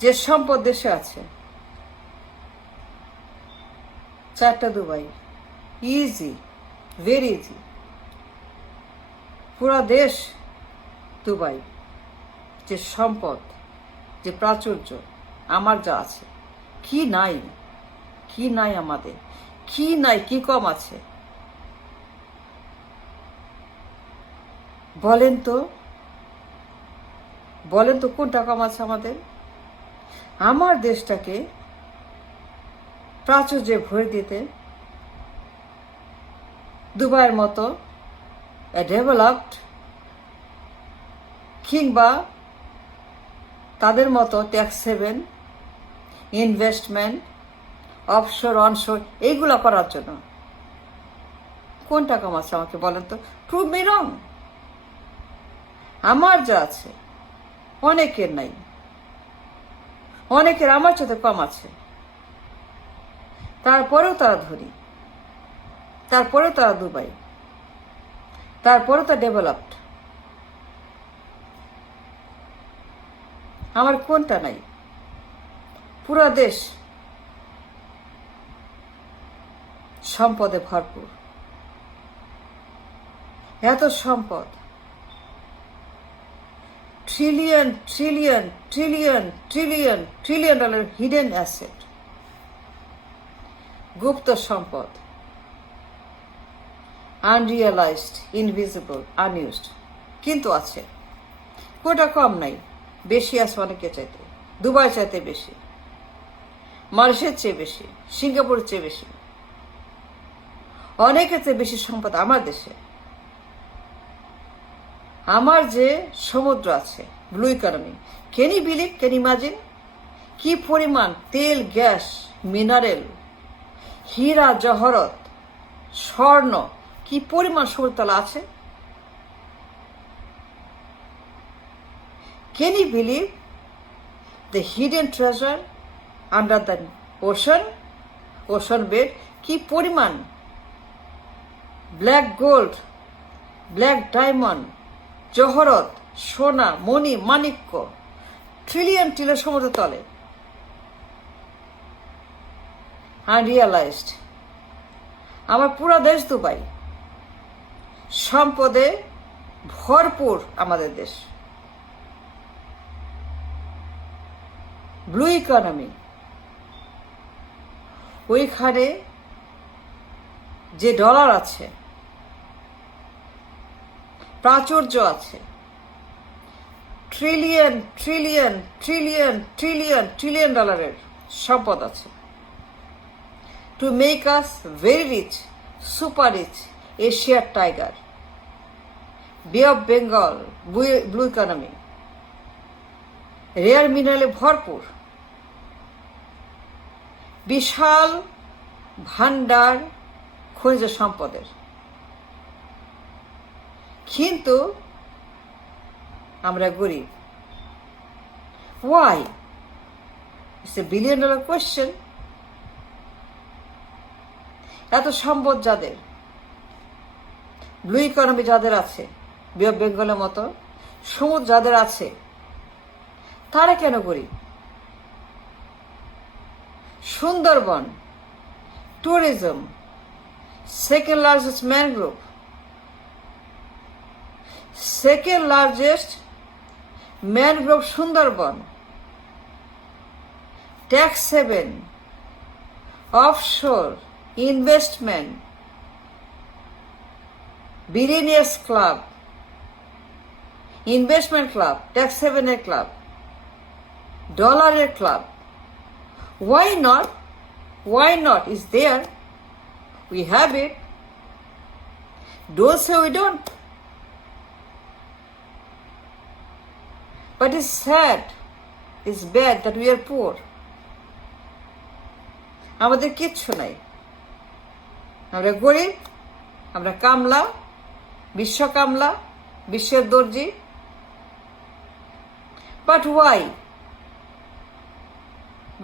যে সম্পদ দেশে আছে, 4টা দুবাই, ইজি, ভেরি ইজি। পুরা দেশ দুবাই। যে সম্পদ, যে প্রাচুর্য আমার যা আছে, কি নাই, কি নাই আমাদের, কি নাই, কি কম আছে বলেন তো, বলেন তো কোনটা কম আছে আমাদের? আমার দেশটাকে প্রাচুর্যে ভরে দিতে দুবাইয়ের মতো ডেভেলপড কিংবা তাদের মতো tax haven, investment, offshore onshore এইগুলো করার জন্য কোনটা কম আছে আমাকে বলেন তো? Prove me wrong. আমার যা আছে অনেকের নাই, অনেকের আমার সাথে কম আছে, তারপরেও তারা ধনী, তারপরেও তারা দুবাই, তারপরেও তারা ডেভেলপড। আমার কোনটা নাই? পুরা দেশ সম্পদে ভরপুর, এত সম্পদ, trillion trillion trillion trillion trillion dollar hidden asset, গুপ্ত সম্পদ, আনরিয়ালাইজড, ইনভিজিবল, আনইউজড, কিন্তু আছে। কোটা কম নাই, বেশি আছে অনেকের চাইতে, দুবাই চাইতে বেশি, মালয়েশিয়ার চেয়ে বেশি, সিঙ্গাপুরের চেয়ে বেশি, অনেকের চেয়ে বেশি সম্পদ আমার দেশে। আমার যে সমুদ্র আছে, blue economy, can you believe, can imagine কি পরিমাণ তেল, গ্যাস, মিনারেল, হীরা জহরত, স্বর্ণ, কি পরিমাণ সমুদ্রতলা আছে? Can you believe the hidden treasure under the ocean bed, কি পরিমাণ ব্ল্যাক গোল্ড, ব্ল্যাক ডায়মন্ড, জহরত, সোনা, মণি, মাণিক্য, ট্রিলিয়ন ট্রিলিয়ন সমুদ্র তলে, আনরিয়ালাইজড। আমার পুরা দেশ দুবাই, সম্পদে ভরপুর আমাদের দেশ, ব্লু ইকোনমি। ওইখানে যে ডলার আছে, প্রাচুর্য আছে, trillion trillion trillion trillion trillion ডলারের সম্পদ আছে, to make us very rich, super rich, এশিয়ার tiger, bay of Bengal, blue economy, rare মিনারেলে ভরপুর, বিশাল ভান্ডার খনিজ সম্পদের। কিন্তু আমরা গরিব। Why? It's a $1 billion question. এত সম্পদ যাদের, ব্লু ইকোনমি যাদের আছে, বে অফ বেঙ্গলের মতো সমুদ্র যাদের আছে, তারা কেন গরিব? Sundarban, tourism, second largest mangrove, second largest mangrove Sundarban, tax haven, offshore, investment, billionaires club, investment club, tax হেভেনের ক্লাব, ডলারের club. Why not? Why not? Is there. We have it. Don't say we don't. But it's sad, it's bad that we are poor. আমাদের কিচ্ছু নাই, আমরা গরিব, আমরা কামলা, বিশ্ব কামলা, বিশ্বের দর্জি। But why?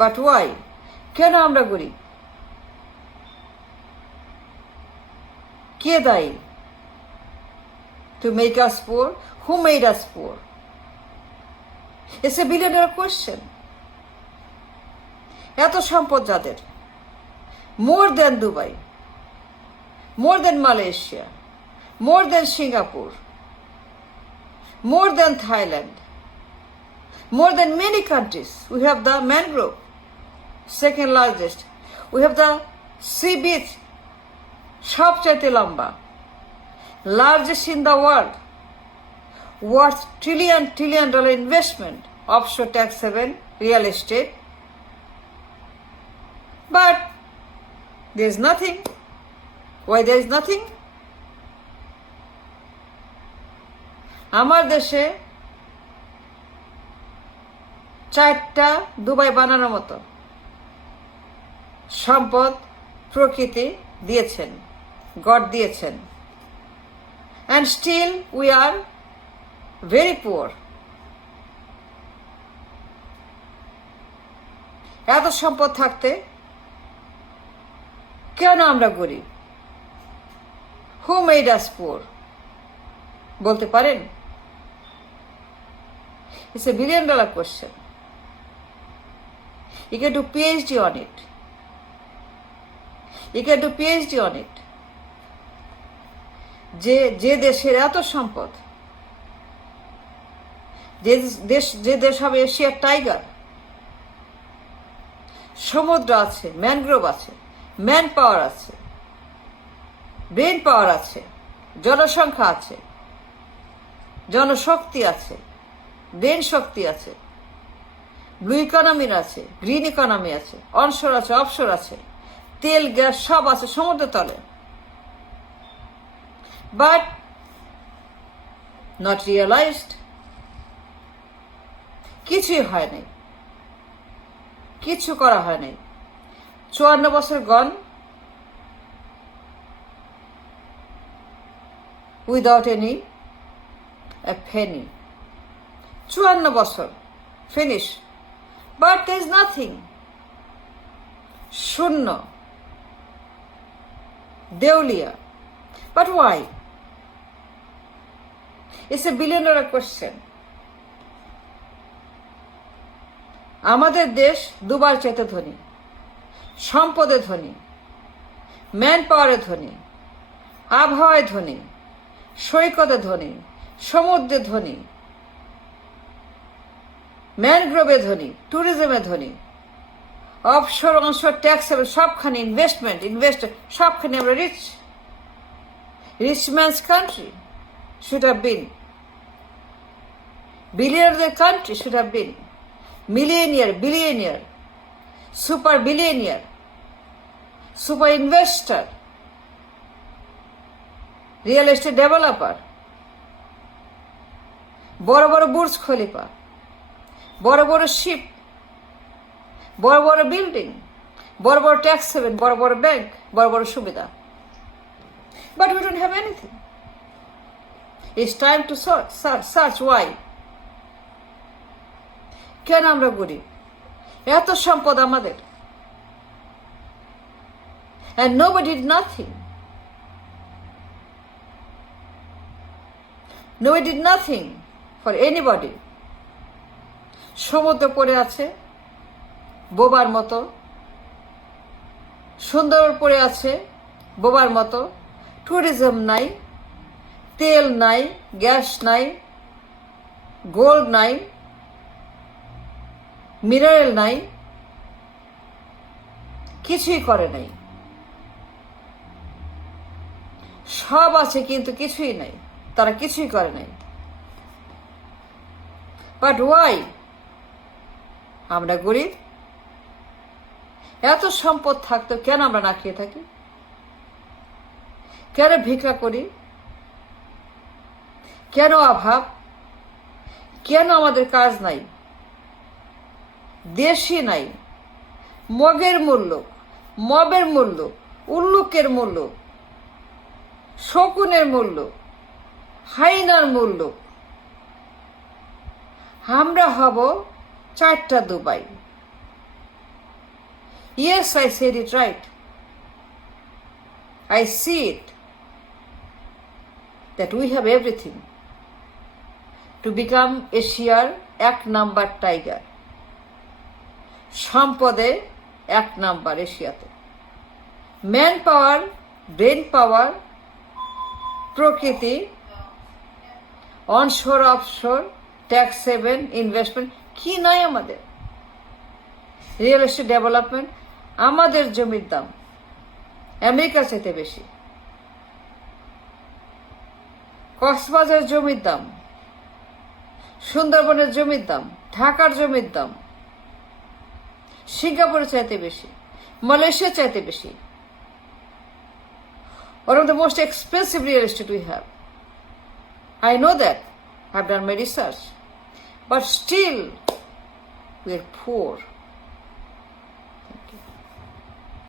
But why? কেন আমরা গরিব? কে দায়ী? To make us poor? Who made us poor? It's a $1 billion question. এত সম্পদ যাদের, মোর দেন দুবাই, মোর দেন মালয়েশিয়া, মোর দেন সিঙ্গাপুর, মোর দেন Thailand, more than many countries. We have the mangrove, second largest. We have the sea beach, সবচাইতে লম্বা, largest in the world, worth trillion dollar investment, offshore tax haven, real estate. But there is nothing. Why there is nothing? আমার দেশে 4টা দুবাই বানানোর মতো সম্পদ প্রকৃতি দিয়েছেন, গড দিয়েছেন, and still we are very poor. এত সম্পদ থাকতে কেন আমরা গরিব? Who made us poor? বলতে পারেন? It's a $1 billion question. You can do PhD on it. You can do PhD on it. যে দেশের এত সম্পদ, যে দেশ হবে এশিয়ার টাইগার, সমুদ্র আছে, ম্যানগ্রোভ আছে, ম্যান পাওয়ার আছে, ব্রেন পাওয়ার আছে, জনসংখ্যা আছে, জনশক্তি আছে, ব্রেন শক্তি আছে, ব্লু ইকোনমি আছে, গ্রিন ইকোনমি আছে, অনশোর আছে, অফশোর আছে, তেল গ্যাস সব আছে সমুদ্র তলে, বাট নট রিয়েলাইজড। কিছুই হয় নাই, কিছু করা হয় নাই। 54 বছর গন উইদাউট এনি penny. 54 বছর finish, but there is nothing. শূন্য, দেউলিয়া। But why? It's a $1 billion question. আমাদের দেশ দুবার চাইতে ধনী, সম্পদে ধনী, ম্যান পাওয়ারে ধনী, আবহাওয়ায় ধনী, সৈকতে ধনী, সমুদ্রে ধনী, ম্যানগ্রোভে ধনী, ট্যুরিজমে ধনী, অফশোর অনশোর ট্যাক্স হবে, সবখানে ইনভেস্ট, সবখানে আমরা rich man's country should have been. Billionaire country should have been. Millionaire, billionaire, super billionaire, super investor, real estate developer, বড় বড় বুর্জ খলিফা, বড় বড় শিপ, বড় বড় বিল্ডিং, বড় বড় ট্যাক্স হেভেন, বড় বড় ব্যাংক, বড় বড় সুবিধা। But we don't have anything. It's time to search why. কেন আমরা গরিব? এত সম্পদ আমাদের, and nobody did nothing. Nobody did nothing for anybody. সমুদ্র পড়ে আছে বোবার মতো, সুন্দর পড়ে আছে বোবার মতো, ট্যুরিজম নাই, তেল নাই, গ্যাস নাই, গোল্ড নাই, মিনারেল নাই, কিছুই করে নাই। সব আছে কিন্তু কিছুই নাই, তারা কিছুই করে নাই। But why? আমরা গরিব। এত সম্পদ থাকতো কেন আমরা না খেয়ে থাকি? কেন ভিক্ষা করি? কেন অভাব? কেন আমাদের কাজ নাই, দেশই নাই? মগের মূল্য, মবের মূল্য, উল্লুকের মূল্য, শকুনের মূল্য, হাইনার মূল্য। আমরা হব 4টা Dubai. Yes, I said it right. I see it. That we have everything to become Asia's 1 number tiger. সম্পদে এক নাম্বার এশিয়াতে। ম্যান পাওয়ার, ব্রেন পাওয়ার, প্রকৃতি, অনশোর অফশোর, ট্যাক্স সেভেন, ইনভেস্টমেন্ট, কি নাই আমাদের? রিয়েল এস্টেট ডেভেলপমেন্ট, আমাদের জমির দাম আমেরিকার চাইতে বেশি। কক্সবাজারের জমির দাম, সুন্দরবনের জমির দাম, ঢাকার জমির দাম সিঙ্গাপুরের চাইতে বেশি, মালয়েশিয়ার চাইতে বেশি। One of the most expensive real estate we have. I know that. I've done my research. But still, we're poor.